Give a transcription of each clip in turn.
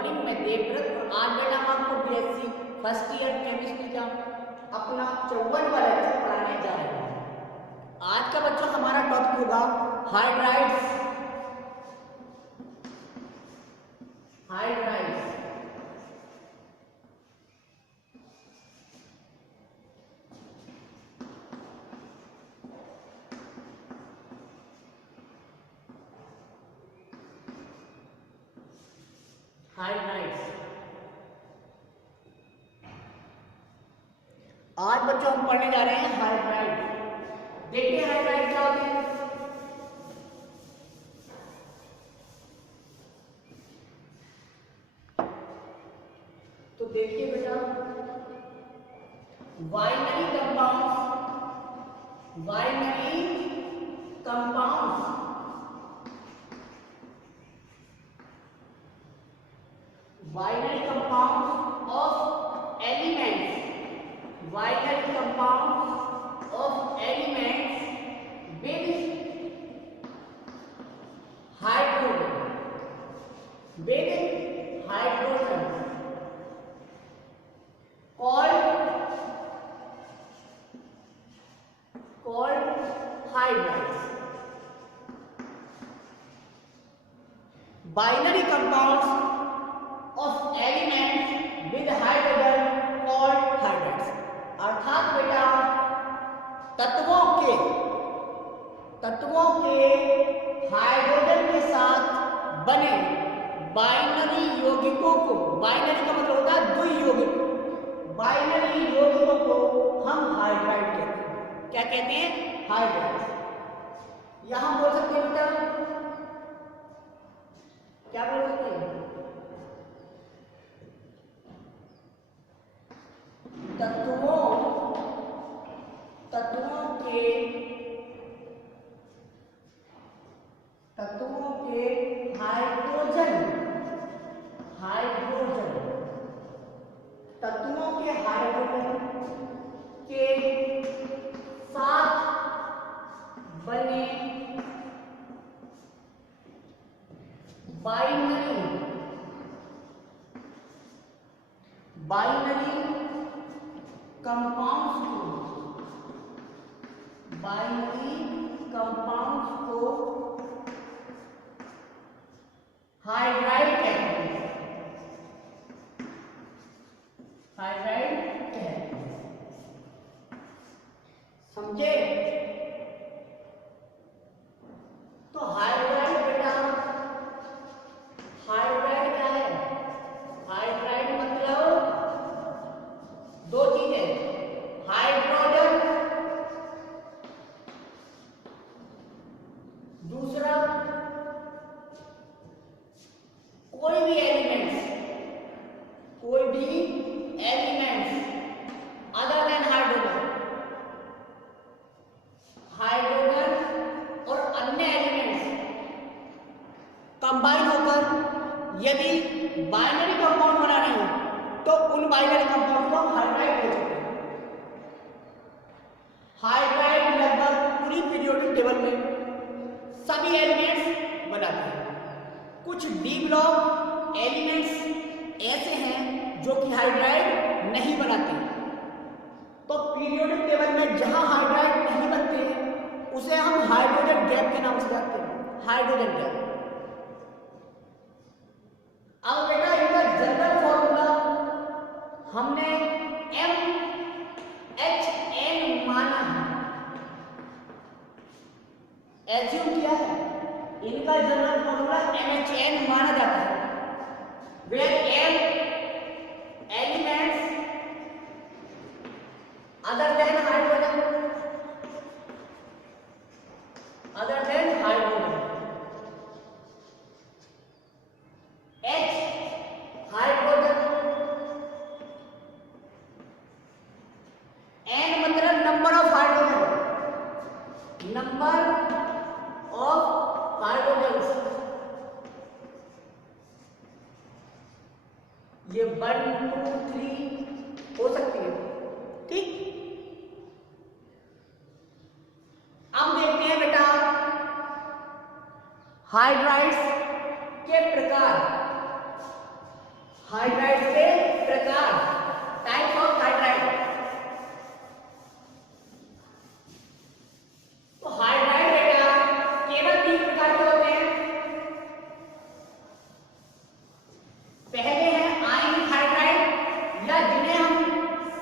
Morning में देवव्रत और आज बेटा हम आपको बीएससी फर्स्ट ईयर केमिस्ट्री का अपना 54वां लेक्चर पढ़ाने जा रहे हैं। आज का बच्चों हमारा टॉपिक होगा हाइड्राइड्स। हाइड्राइड्स हाइड्राइड्स आज बच्चों हम पढ़ने जा रहे हैं हाइड्राइड। देखिए हाइड्राइड क्या होते हैं। तो देखिए बेटा, binary compounds, binary compounds binary compounds of elements, binary compounds of elements with hydrogen, with hydrogen called hydrides. Binary compounds of elements with hydrogen called hydrides। अर्थात बेटा तत्वों के हाइड्रोजन के साथ बने बाइनरी यौगिकों को, बाइनरी का मतलब होता है द्वियौगिक, बाइनरी यौगिकों को हम हाइड्राइड कहते हैं। क्या कहते हैं? हाइड्राइड। यहां बोल सकते हैं बेटा, क्या बोल सकते हैं? तत्वों के हाइड्रोजन, तत्वों के हाइड्रोजन के साथ बने बाइनरी कंपाउंड्स को हाइड्राइड कहते हैं। हाइड्राइड कहते हैं, समझे? तो हाइड्राइड बेटा, हाइड्राइड क्या है? हाइड्राइड मतलब दो चीजें, हाइड्रोजन, दूसरा कोई भी एलिमेंट्स अदर देन हाइड्रोजन और अन्य एलिमेंट्स कंबाइन होकर यदि बाइनरी कंपाउंड बना रहे हो तो उन बाइनरी कंपाउंड को हाइड्राइड बोल सकते हैं। हाइड्राइड लगभग पूरी पीरियोडिक टेबल में सभी एलिमेंट्स बनाते हैं। कुछ डी ब्लॉक एलिमेंट्स ऐसे हैं जो कि हाइड्राइड नहीं बनाते। तो पीरियोडिक टेबल में जहां हाइड्राइड नहीं बनते उसे हम हाइड्रोजन गैप के नाम से जानते हैं, हाइड्रोजन गैप। अब बेटा इनका जनरल फॉर्मूला हमने MHN माना है, एज्यूम किया है। इनका जनरल फॉर्मूला MHN माना जाता है, where M elements other than hydrogen, H hydrogen, N मतलब नंबर ऑफ हाइड्रोजन, ये 1 2 3 हो सकती है, ठीक। अब देखते हैं बेटा हाइड्राइड्स के प्रकार। हाइड्राइड के प्रकार, टाइप ऑफ हाइड्राइड। तो हाइड्राइड बेटा केवल 3 प्रकार के होते हैं। पहले है आयनिक हाइड्राइड या जिन्हें हम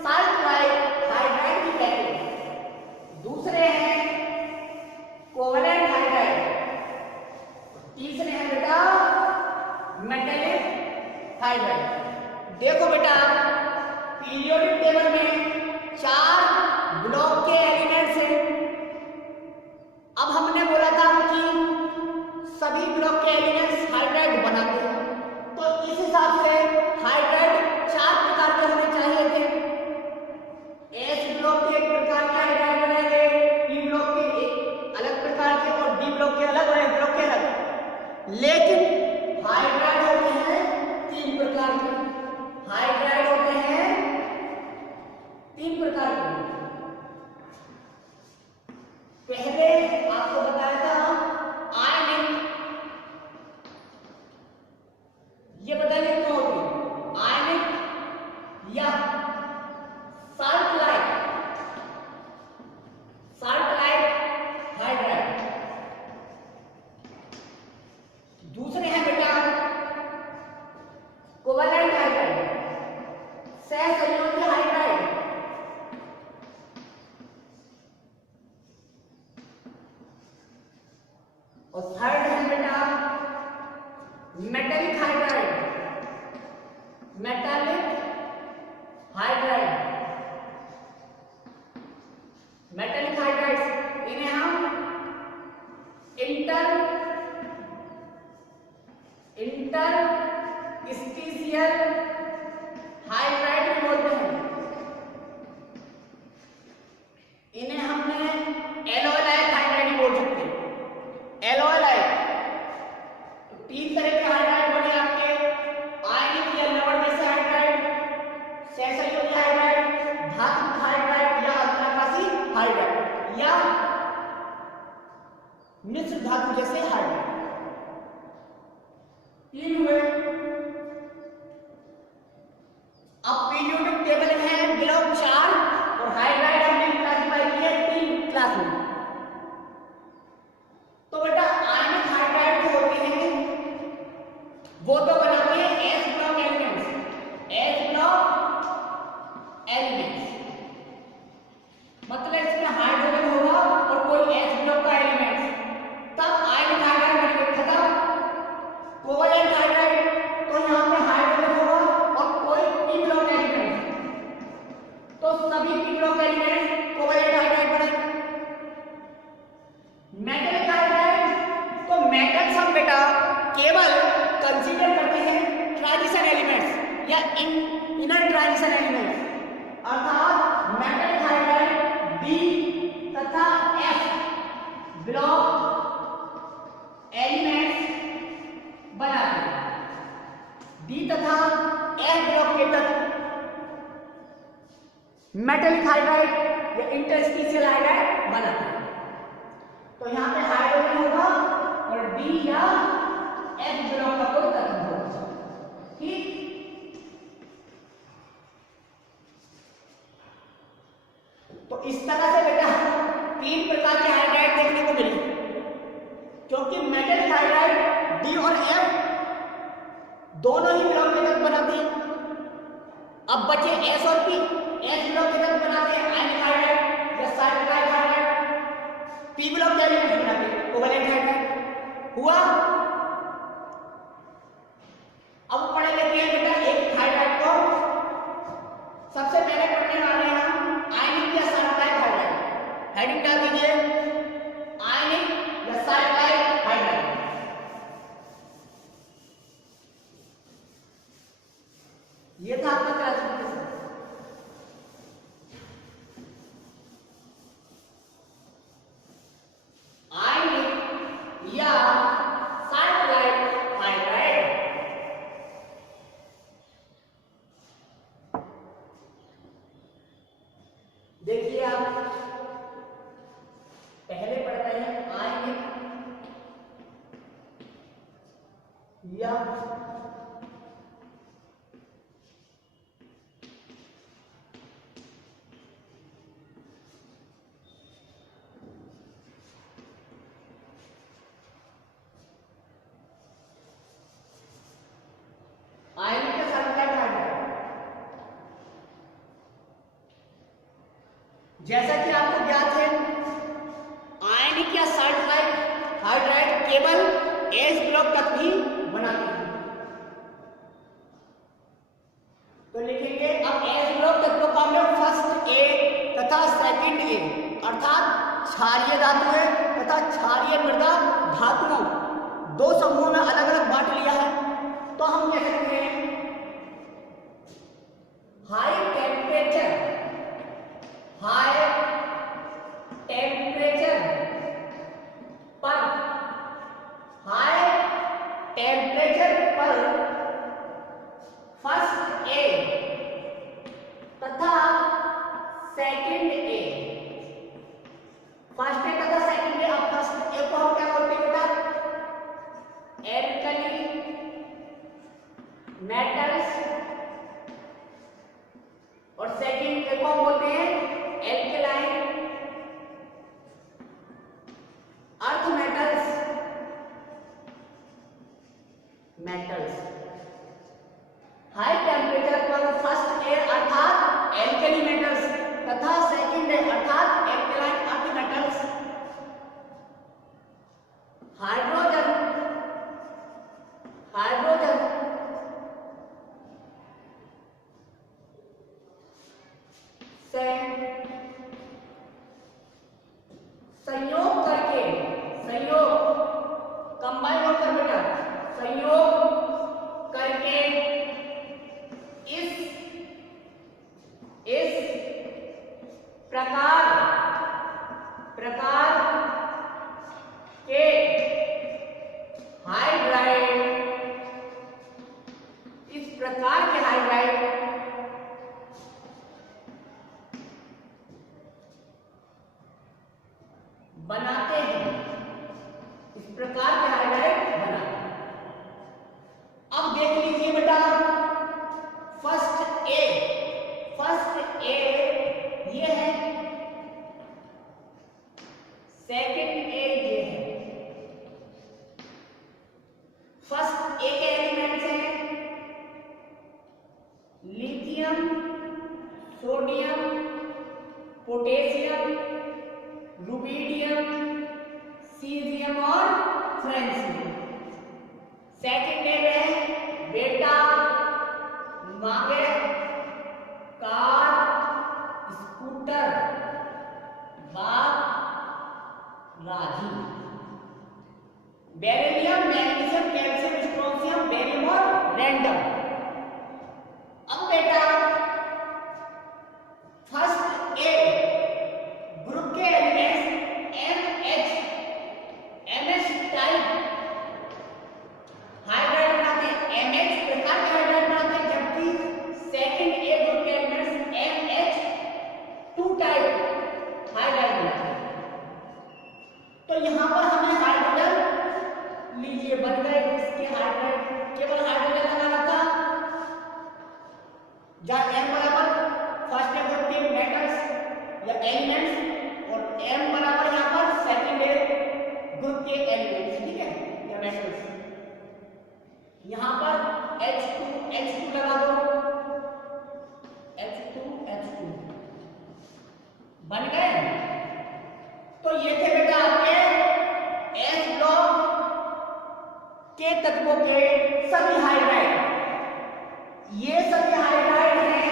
साल्ट हाइड्राइड भी कहते हैं। दूसरे हैं कोवलेंट हाइड्राइड। तीसरे हैं बेटा मेटेलिक हाइड्राइड। देखो बेटा पीरियोडिक टेबल में 4 ब्लॉक के एलिमेंट्स हैं। अब हमने बोला था कि सभी ब्लॉक के एलिमेंट्स हाइड्राइड बनाते हैं, तो इस हिसाब से हाइड्राइड 4 प्रकार के होने चाहिए थे। एस ब्लॉक के एक प्रकार के हाइड्राइड बनेंगे, पी ब्लॉक के एक अलग प्रकार के और डी ब्लॉक के अलग और ए ब्लॉक के अलग। लेकिन हाइड्राइड होते हैं 3 प्रकार के। हाइड्राइड होते हैं 3 प्रकार के। पहले आपको बताया था आयनिक, ये बताइए क्यों होती है आयनिक या साल्ट लाइक हाइड्राइड। दूसरे हैं बेटा कोवलेंट हाइड्राइड, सहसंयोजी हाइड्राइड। और थर्ड है बेटा मेटेलिक हाइड्राइड। मेटेलिक हाइड्राइड्स इन्हें हम इंटरस्टिशियल हाइड्राइड भी बोलते हैं। इन्हें हमने एलोलाइट हाइड्राइड भी बोल सकते हैं। एलोलाइट तो 3 तरह के हाइड्राइड बने आपके, आयनिक या लवण जैसे हाइड्राइड, सहसंयोजी हाइड्राइड, धातु हाइड्राइड या अंतराकाशी हाइड्राइड या मिश्र धातु जैसे हाइड्राइड। 3 हुए। अब पीरियोडिक टेबल में ब्लॉक 4 और हाइड्राइड हमने क्लासिफाई किया 3 क्लास में। तो बेटा आयनिक हाइड्राइड जो होते हैं वो तो बनाते हैं एस ब्लॉक एलिमेंट्स। मतलब इसमें हाइड्रोजन होगा और कोई एस ब्लॉक का एलिमेंट्स, तब आयनिक हाइड्राइड बनेगा। खत्म। कोवलेंट हाइड्राइड तो यहाँ पे हाइड्रोजन होगा और कोई पी ब्लॉक एलिमेंट, तो सभी P block element covalent hydride बनेंगे। मेटलिक हाइड्राइड तो मेटल्स हम बेटा केवल कंसीडर करते हैं ट्रांजिशन एलिमेंट्स या इनर ट्रांजिशन एलिमेंट्स, अर्थात मेटलिक हाइड्राइड डी तथा एफ ब्लॉक एलिमेंट्स बनाते हैं। डी तथा एफ ब्लॉक के तत्व मेटलिक हाइड्राइड या इंटरस्टिशियल हाइड्राइड बनाते हैं। तो यहाँ पे हाइड्रोजन होगा और डी या एफ ब्लॉक का कोई तत्व होगा। ठीक। तो इस तरह से बेटा 3 प्रकार के हाइड्राइड देखने को मिले, क्योंकि मेटलिक हाइड्राइड डी और एफ दोनों ही ब्लॉक के तत्व बनाते हैं। अब बचे एस और पी। एस ब्लॉक के तत्व बनाते हैं आयनिक हाइड्राइड या साल्ट हाइड्राइड, पी ब्लॉक के एलिमेंट्स बनाते हैं कोवलेंट हाइड्राइड। हुआ। अब पढ़े लेते हैं बेटा एक हाइड्राइड को। सबसे पहले पढ़ने वाले हैं हम आयनिक या साल्ट हाइड्राइड। हेडिंग डाल दीजिए आयनिक या साल्ट हाइड्राइड। ये था आपका क्लासिफिकेशन। आयनिक या साल्ट हाइड्राइड। देखिए आप पहले पढ़ते हैं आयनिक या जैसा कि आपको ज्ञात है, आयनिक या सल्फाइड हाइड्राइड केवल एस ब्लॉक तक भी बनाते हैं। तो लिखेंगे अब एस ब्लॉक तत्वों का हमने फर्स्ट ए तथा सेकंड ए अर्थात क्षारीय धातुएं तथा क्षारीय मृदा धातुओं दो समूहों में अलग अलग बांट लिया है। तो हम कह सकते हैं हाई टेम्परेचर पर फर्स्ट ए तथा सेकंड ए, फर्स्ट ए तथा सेकंड ए। अब फर्स्ट ए को हम क्या बोलते हैं बेटा? एल्कली मेटल्स, और सेकंड ए को हम बोलते हैं alkaline earth metals. High temperature पर फर्स्ट ए अर्थात एल्कली मेटल्स तथा सेकंड ए अर्थात एल्कलाइन अर्थ मेटल्स हाइड्रोजन से संयोग करके, कंबाइन होकर बेटा संयोग करके इस प्रकार के हाइड्राइड बनाते हैं, इस प्रकार के हाइड्राइड बनाते हैं। अब देख लीजिए बेटा, फर्स्ट ए ये है, सेकंड ए ये है। फर्स्ट ए के एलिमेंट्स हैं lithium, sodium, potassium, rubidium, caesium और फ्रेंसियम। सेकंड डे में बेटा, मैग्नेट, कार, स्कूटर, बाप, राजी। Beryllium, magnesium, calcium, strontium, barium और रैंडम। अब बेटा फर्स्ट ए ग्रुप के एलिमेंट्स एमएच टाइप हाइड्राइड बनाते हैं, एमएच प्रकार के हाइड्राइड बनाते हैं, जबकि सेकंड ए ग्रुप के एलिमेंट्स एमएच2 टाइप हाइड्राइड बनाते हैं। तो यहां पर हमें हाइड्रोजन लीजिए बन गए इसके हाइड्राइड, केवल हाइड्रोजन लगाना था। जहां एम बराबर फर्स्ट ए ग्रुप के मेटल्स या एलिमेंट्स और एम बराबर यहां पर सेकंड ए ग्रुप के एलिमेंट्स, ठीक है, या मेटल्स। यहां पर H2 लगा दो, H2 बन गए। तो ये थे बेटा आपके एस ब्लॉक के तत्वों के सभी हाइड्राइड। ये सभी हाइड्राइड हैं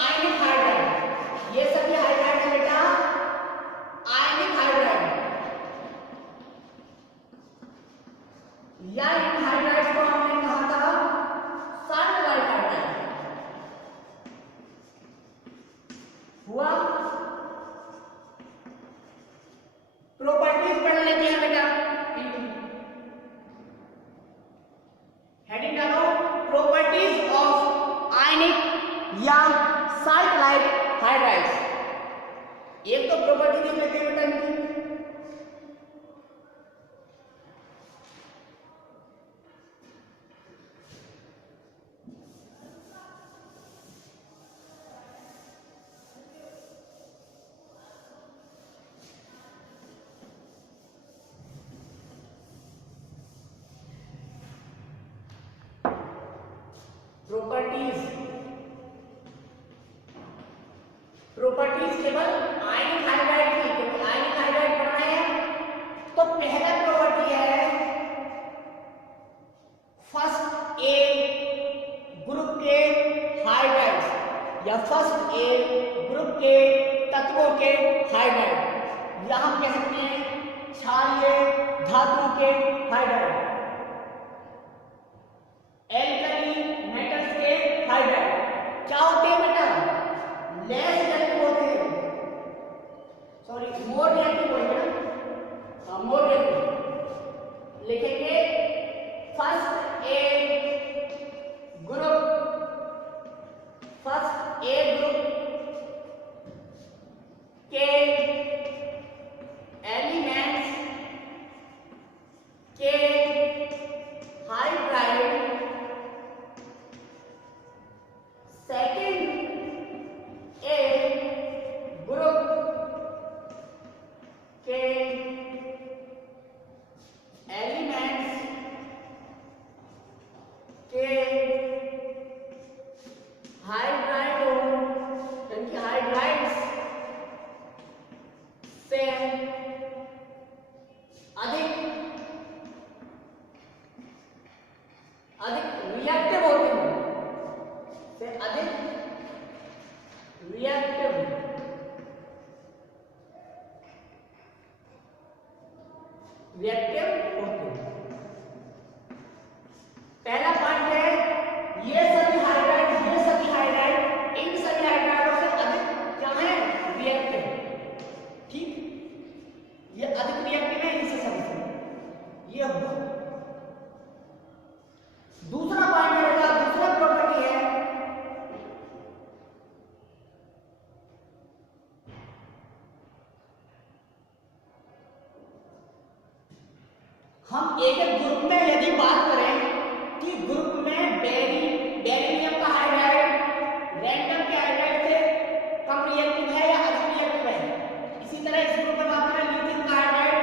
आयनिक हाइड्राइड, ये सभी हाइड्राइड है बेटा आयनिक हाइड्राइड, या इन हाइड्राइड्स को हमने कहा था सल्फाइड हाइड्राइड। हुआ? प्रॉपर्टीज पढ़ लेते हैं बेटा, हेडिंग डालो प्रॉपर्टीज ऑफ आयनिक या सल्फाइड हाइड्राइड्स। एक तो प्रॉपर्टी देख लेते हैं बेटा इनकी। प्रॉपर्टीज केवल आयनिक या फर्स्ट ए ग्रुप के तत्वों के हाइड्राइड, या हम कह सकते हैं क्षारीय धातुओं के हाइड्राइड, एल्कली मेटल्स के हाइड्राइड क्या होते हैं बेटा? लेस रिएक्टिव होते हैं, सॉरी मोर रिएक्टिव होते हैं, मोर रिएक्टिव लिखेंगे first A group, first A group के एलिमेंट्स के हाइड्राइड सेकंड ए ग्रुप के एलिमेंट्स के हाइड्राइड्स से अधिक रिएक्टिव होते हैं, से अधिक रिएक्टिव होते हैं। पहला पॉइंट है ये सभी हाइड्राइड इन सभी हाइड्राइडों से अधिक क्या है? रिएक्टिव। ठीक, ये अधिक रिएक्टिव है इनसे सभी से, ये हुआ। दूसरा पॉइंट है बेटा, दूसरा प्रॉपर्टी है हम एक एक ग्रुप में यदि बात करें कि ग्रुप में बेरिलियम का हाइड्राइड रैंडम के हाइड्राइड से कम रिएक्टिव है या अधिक रिएक्टिव है, इसी तरह इस ग्रुप में बात करें लिथियम का हाइड्राइड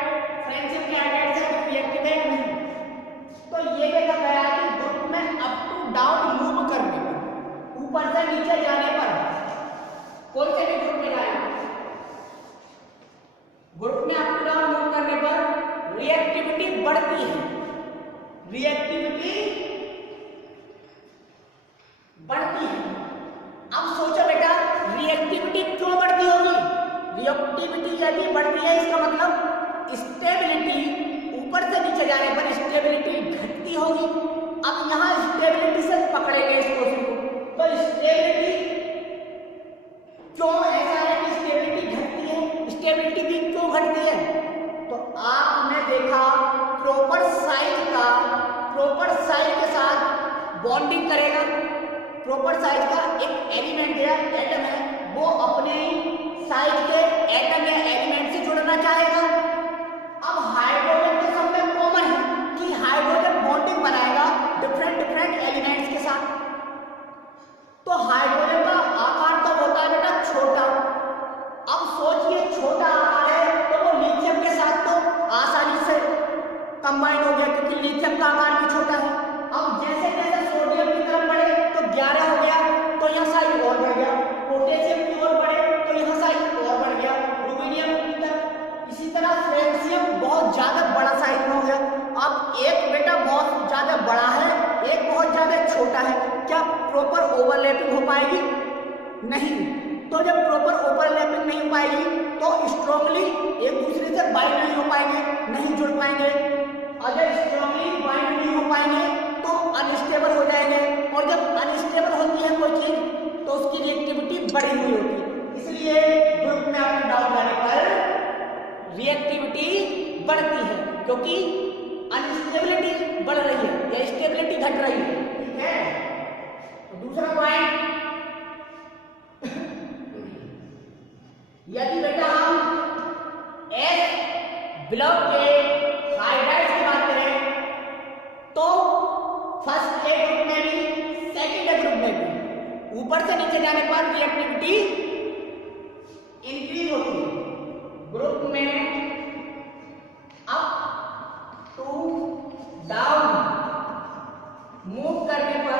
फ्रेंशियम के हाइड्राइड से अधिक रिएक्टिव है या नहीं। तो ये देखा गया कि ग्रुप में अप टू डाउन मूव करने पर, ऊपर से नीचे जाने पर, कोई से भी ग्रुप में जाए, ग्रुप में अप टू डाउन मूव करने पर रिएक्टिविटी बढ़ती है, रिएक्टिविटी बढ़ती है। अब सोचो बेटा रिएक्टिविटी क्यों बढ़ती होगी? रिएक्टिविटी यदि बढ़ती है इसका मतलब स्टेबिलिटी, ऊपर से नीचे जाने पर स्टेबिलिटी घटती होगी। अब यहां स्टेबिलिटी से पकड़ेंगे इस क्वेश्चन को, तो स्टेबिलिटी क्यों ऐसा है कि स्टेबिलिटी घटती है? स्टेबिलिटी भी क्यों घटती है? तो आपने देखा प्रॉपर साइज के साथ बॉन्डिंग करेगा, प्रॉपर साइज का एक एलिमेंट है, एटम है, वो अपने साइज के एटम या एलिमेंट से जुड़ना चाहेगा। अब हाइड्रोजन तो सब में कॉमन है कि हाइड्रोजन बॉन्डिंग बनाएगा डिफरेंट एलिमेंट्स के साथ। तो हाइड्रोजन का आकार तो होता है बेटा छोटा। अब सोचिए छोटा आकार है तो वो लिथियम के साथ तो आसानी से कंबाइन हो गया क्योंकि लिथियम का आकार भी छोटा है। अब जैसे जैसे सोडियम की तरफ बढ़े तो 11 हो गया, तो यह साइज और बढ़ गया, पोटेशियम की ओर बढ़े तो यह साइज और बढ़ गया, रूबिडियम की तरफ, इसी तरह फ्रेंशियम बहुत ज्यादा बड़ा साइज में हो गया। अब एक बेटा बहुत ज्यादा बड़ा है, एक बहुत ज्यादा छोटा है, क्या प्रॉपर ओवरलैपिंग हो पाएगी? नहीं। तो जब प्रॉपर ओवरलैपिंग नहीं हो पाएगी तो स्ट्रांगली एक दूसरे से बाइंड नहीं हो पाएंगे, नहीं जुड़ पाएंगे। अगर स्ट्रांगली बाइंड नहीं हो पाएंगे तो अनस्टेबल हो जाएंगे, और जब अनस्टेबल होती है कोई चीज तो उसकी रिएक्टिविटी बढ़ी हुई होती है। इसलिए ग्रुप में अप डाउन जाने पर रिएक्टिविटी बढ़ती है क्योंकि अनस्टेबिलिटी बढ़ रही है या स्टेबिलिटी घट रही है। ठीक है, तो दूसरा पॉइंट, यदि बेटा हम एस ब्लॉक के हाइड्राइड्स की बात करें तो फर्स्ट ए ग्रुप में भी सेकंड ए ग्रुप में भी ऊपर से नीचे जाने पर रिएक्टिविटी इंक्रीज होती है। ग्रुप में अप टू डाउन मूव करने पर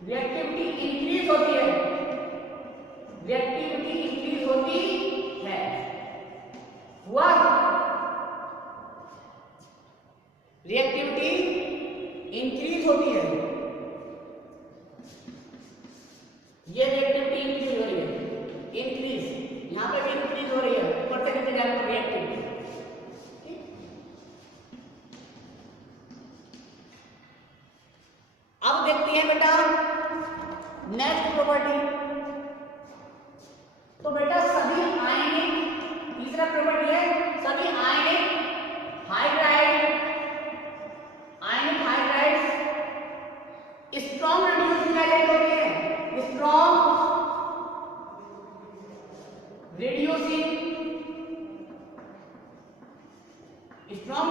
रिएक्टिविटी इंक्रीज होती है, रिएक्टिविटी इंक्रीज होती है। हुआ, रिएक्टिविटी इंक्रीज होती है, ये रिएक्टिविटी इंक्रीज हो रही है, इंक्रीज यहां पे भी इंक्रीज हो रही है, ऊपर से नीचे जाने पर रिएक्टिविटी। अब देखते हैं बेटा नेक्स्ट प्रॉपर्टी। तो बेटा सभी आयनिक, तीसरा प्रॉपर्टी है सभी आयनिक हाइड्राइड, आयनिक हाइड्राइड्स स्ट्रॉन्ग रिड्यूसिंग एजेंट होते हैं, स्ट्रॉन्ग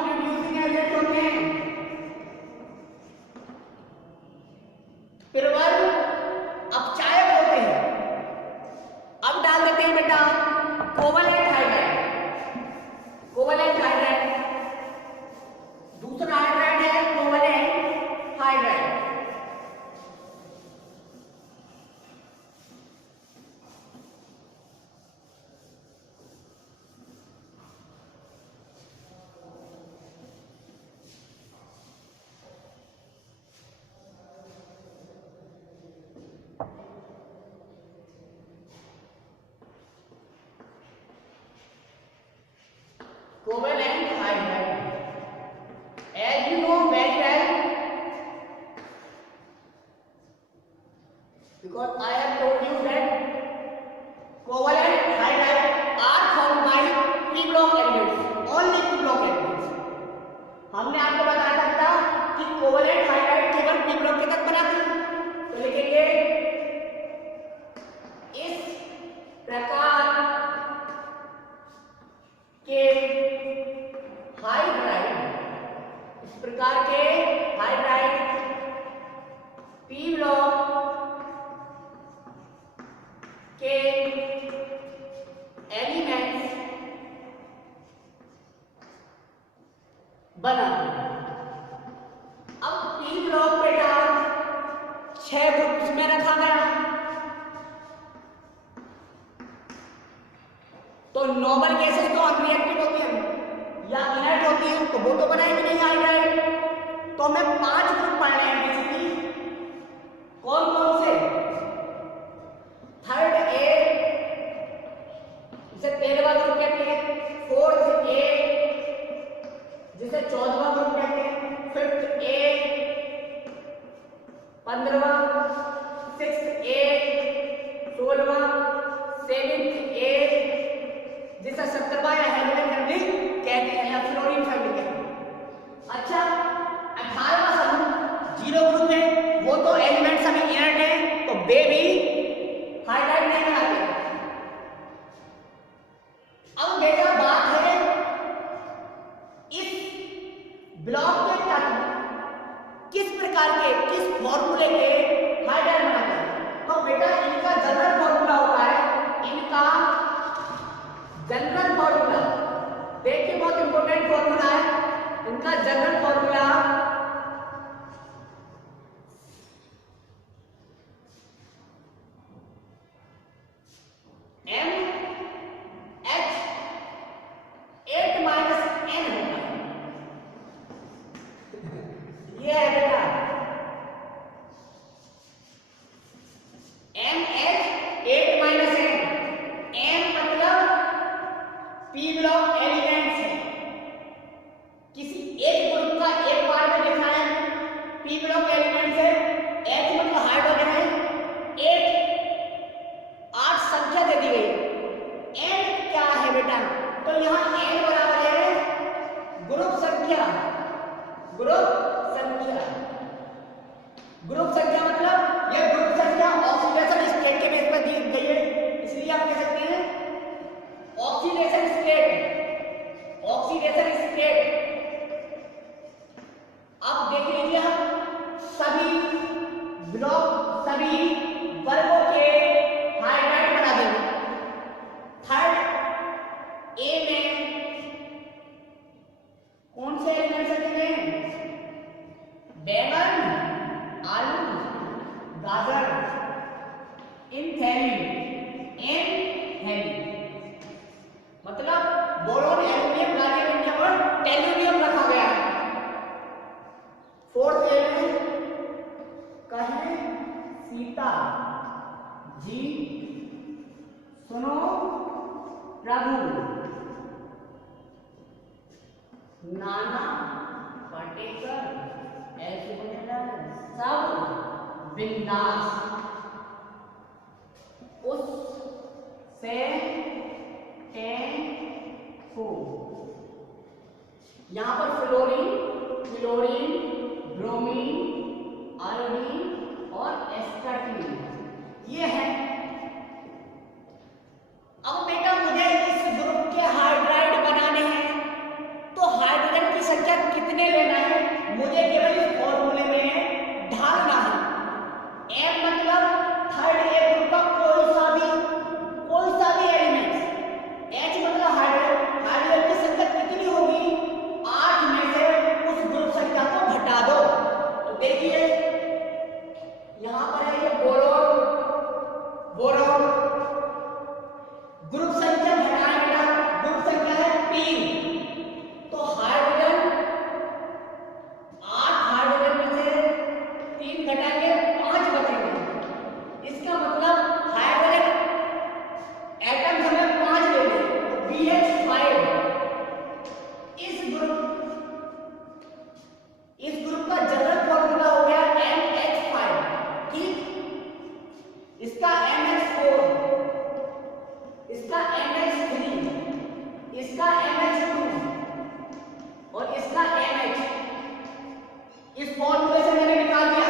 रिड्यूसिंग एजेंट होते हैं, प्रबल अपचायक होते हैं। अब डाल देते हैं बेटा कोवलेंट हाइड्राइड, कोवलेंट हाइड्राइड, दूसरा हाइड्राइड है covalent hydride. Covalent hydride, as you know very well, because I have told you that covalent hydride are formed by p block elements, only p block elements। हमने आपको बताया था कि covalent hydride केवल p block के तक बनाते हैं, तो लिखेंगे इस प्रकार के हाइड्राइड, इस प्रकार के हाइड्राइड p ब्लॉक के एलिमेंट्स बनाते हैं। अब p ब्लॉक बेटा 6 ग्रुप्स में रखा गया, तो नॉर्मल गैसेस तो अनरिएक्टिव होती है या इनर्ट होती है, तो वो तो बनाएंगे नहीं हाइड्राइड। तो हमें 5 ग्रुप पढ़ने हैं बेसिकली, कौन कौन से? थर्ड ए, जिसे 13वां ग्रुप कहते हैं, फोर्थ ए जिसे 14वां ग्रुप कहते हैं, फिफ्थ ए 15वां, सिक्स्थ ए 16वां, सेवेंथ ए जिसे 17वां या हेलोजन फैमिली कहते हैं या फ्लोरीन फैमिली कहते हैं। अच्छा 18वां समूह 0 ग्रुप है, वो तो एलिमेंट्स अभी इनर्ट है, तो वे भी हाइड्राइड नहीं बनाते। अब बेटा बात है इस ब्लॉक के तत्व किस प्रकार के, किस फॉर्मूले के हाइड्राइड बनाते हैं। तो बेटा इनका जनरल फॉर्मूला होता है, इनका जनरल फॉर्मूला देखिए, बहुत इंपॉर्टेंट फॉर्मूला है इनका जनरल फॉर्मूला MH8 - N होता है। ये है बेटा MH8 - N, M मतलब p ब्लॉक एलिमेंट्स है, किसी एक ग्रुप का एक पार्ट में लिखा है p ब्लॉक एलिमेंट्स है, H मतलब हाइड्रोजन है, 8 संख्या दे दी गई। N क्या है बेटा? तो यहाँ N बराबर है ग्रुप संख्या, ग्रुप संख्या, ग्रुप संख्या मतलब यह ग्रुप संख्या ऑक्सीडेशन स्टेट के बेस पर दी गई है, इसलिए आप कह सकते हैं ऑक्सीडेशन स्टेट, ऑक्सीडेशन स्टेट। अब देख लीजिए सभी ब्लॉक, सभी वर्गों के हाइड्राइड बना देंगे। थर्ड ए में कौन से एलिमेंट्स रखेंगे? बैगन, आलू, गाजर, इन थैली, इन थैली मतलब बोरोन जी सुनो प्रभु, नाना पाटेकर, ऐसे बनेगा सब बिंदास, उस से टेम्पो। यहां पर फ्लोरीन, क्लोरीन, ब्रोमीन, आयोडीन और एस्टाटीन ये है। अब बेटा मुझे इस ग्रुप के हाइड्राइड बनाने हैं, तो हाइड्रोजन की संख्या कितने लेना है मुझे केवल इस फॉर्मूले में ढालना है। M मतलब थर्ड ए ग्रुप का कोई सा भी एलिमेंट, H मतलब हाइड्रोजन की संख्या कितनी होगी, 8 में से उस ग्रुप संख्या को घटा दो। तो देखिए यहां पर है ये बोरोन, ग्रुप संख्या घटाएगा, ग्रुप संख्या है 3, तो हाइड्रोजन 8 हाइड्रोजन में से 3 घटाएंगे 5 बचेंगे। इसका मतलब हाइड्रोजन एटम्स हमें 5 लेंगे, तो BH5 इस ग्रुप का जनरल फॉर्मूला हो गया NH5, ठीक। इसका NH4, इसका NH3, इसका NH2 और इसका NH। इस फॉर्मूले से मैंने निकाल दिया,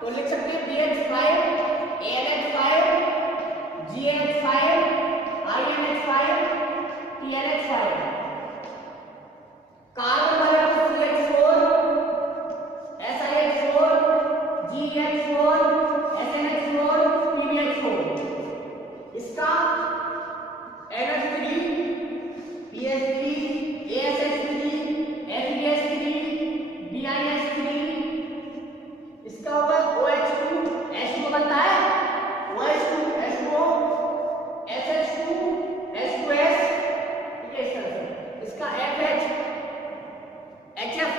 तो लिख सकते हैं BH5, ANH5, GH5, INH5, TNH5। Carbon वाले को CH4, SiH4, GH4, SNH4, PBH4। इसका NH3, PH3, ASH3, FeS3, BiH3। इसका होगा OH2, H2 बनता है OH2, H2O, SH2, H2S, ठीक है। इस तरह से इसका FH, HF,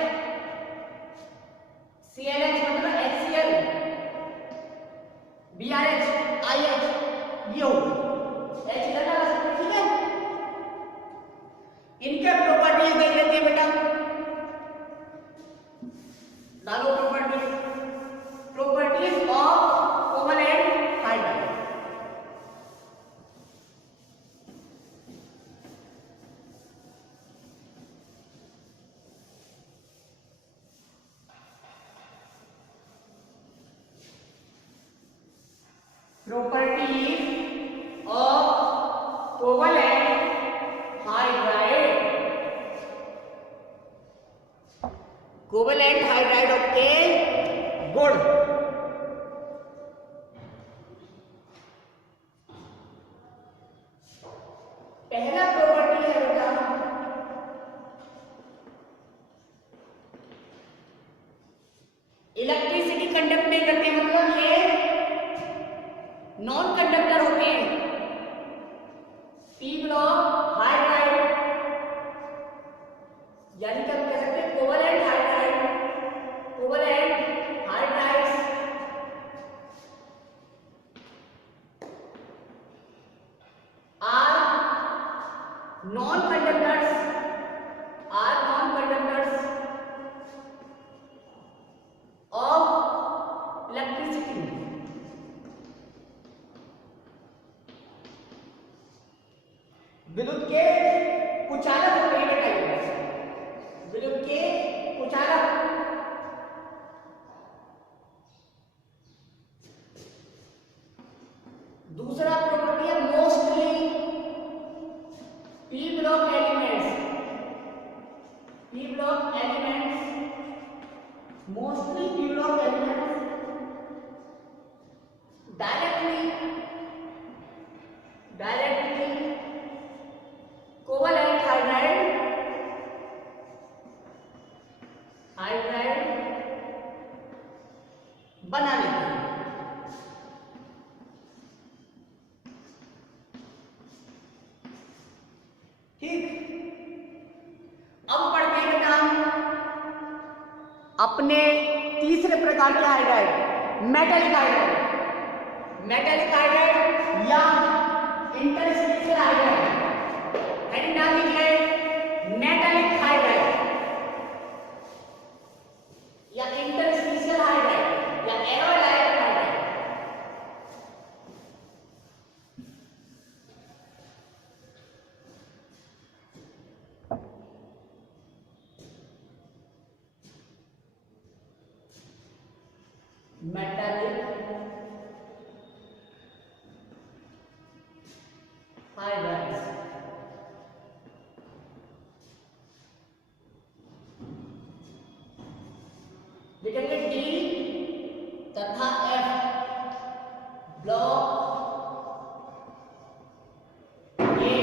CLH मतलब HCl, BRH, IH, ये होगा। H इधर लगा सकते हैं, ठीक है। इनके प्रॉपर्टीज देख लेते हैं बेटा, डालो properties of covalent hydride. Properties of covalent hydride, covalent hydride के गुण। पहला प्रॉपर्टी है बेटा इलेक्ट्रिसिटी कंडक्ट नहीं करते, मतलब ये नॉन कंडक्टर होते हैं। P ब्लॉक हाइड्राइड, यानी कि हम कह सकते हैं covalent hydrides are non conductors of electricity. विद्युत के कुचालक होते हैं बेटा, विद्युत के कुचालक। दूसरा प्रॉपर्टी है mostly P block elements, mostly P block elements directly covalent hydride बना लेते हैं। ठीक, अब पढ़ते हैं बेटा अपने तीसरे प्रकार के hydride, metallic hydride. Metallic hydride या इंटरस्टीशियल हाइड्राइड। हेडिंग डाल दीजिए मेटालिक हाइड्राइड या इंटरस्टीशियल हाइड्राइड या एरोलाइट हाइड्राइड। मेटालिक हाइड्राइड्स लिखेंगे डी तथा एफ ब्लॉक ये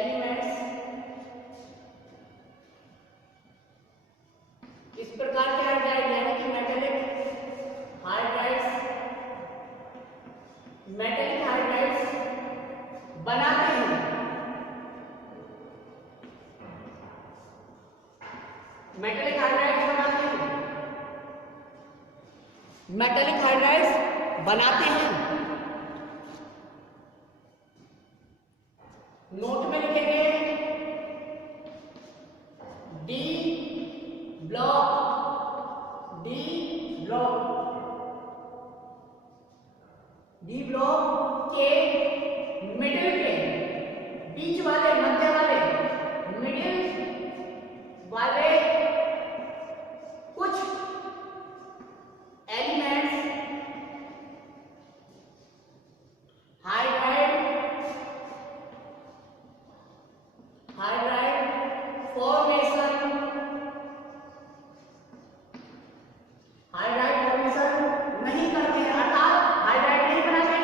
एलिमेंट्स इस प्रकार के हाइड्राइड यानी कि मेटालिक हाइड्राइड्स बनाते हैं। मेटालिक हाइड्राइड्स बनाते हैं। नोट में लिखेंगे डी ब्लॉक के मिडिल के बीच वाले मध्य वाले मिडिल वाले कुछ एलिमेंट्स हाइड्राइड फॉर्मेशन नहीं करते हैं, अर्थात हाइड्राइड नहीं बनाते हैं।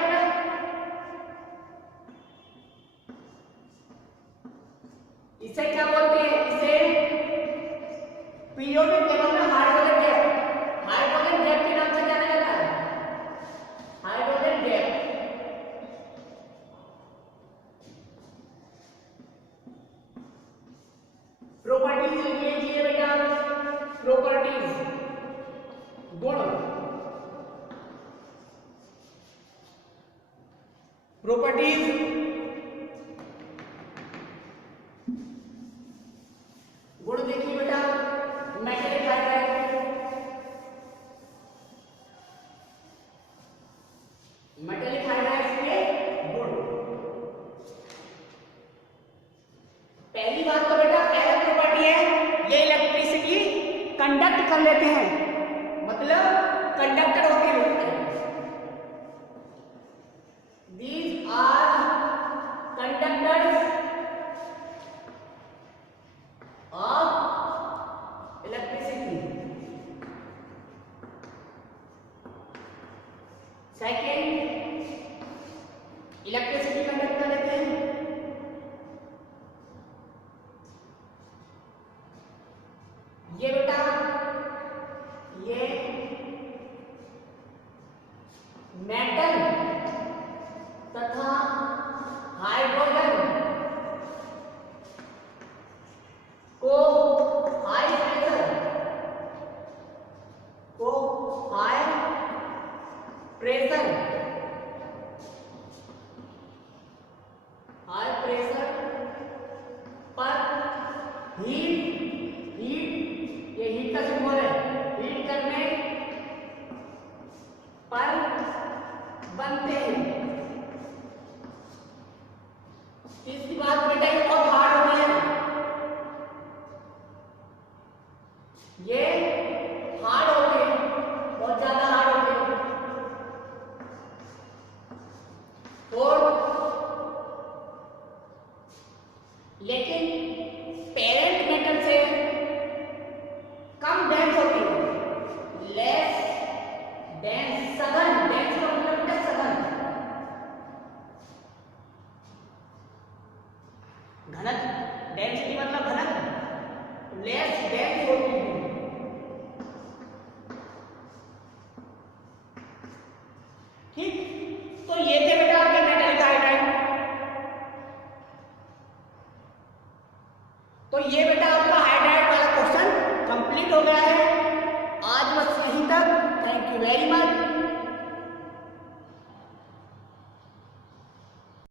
इसे क्या बोलते हैं? इसे पीरियोडिक टेबल में हाइड्रोजन गैप के नाम से जाना जाता है। हाइड्रोजन गैप प्रॉपर्टीज लिख लीजिए बेटा। प्रॉपर्टीज गुण, प्रॉपर्टीज गुण देखिए बेटा। मेटालिक हाइड्राइड के गुण। पहली बात तो बेटा पहला प्रॉपर्टी है ये इलेक्ट्रिसिटी कंडक्ट कर लेते हैं, मतलब कंडक्टर होते हैं। These are conductors of electricity. Second, electricity conduct कर लेते हैं। ये बेटा ये मेटल तथा हाइड्रोजन को हाई प्रेशर पर हीट ये हीट का सिंबल है, हीट करने पर बनते हैं। तीसरी बात बेटा ये बहुत हार्ड होते हैं, ये हार्ड होते हैं, बहुत ज्यादा हार्ड होते हैं। और लेकिन पेरेंट मेटल से कम डेंस होती है, लेस डेंस, सघन। डेंस का मतलब है सघन, घनत्व। डेंसिटी मतलब घनत्व, लेस डेंस होती है। ठीक, तो ये थे बेटा आपके मेटालिक हाइड्राइड। तो ये बेटा आपका हाइड्राइड वाला क्वेश्चन कंप्लीट हो गया है। आज वेरी मच।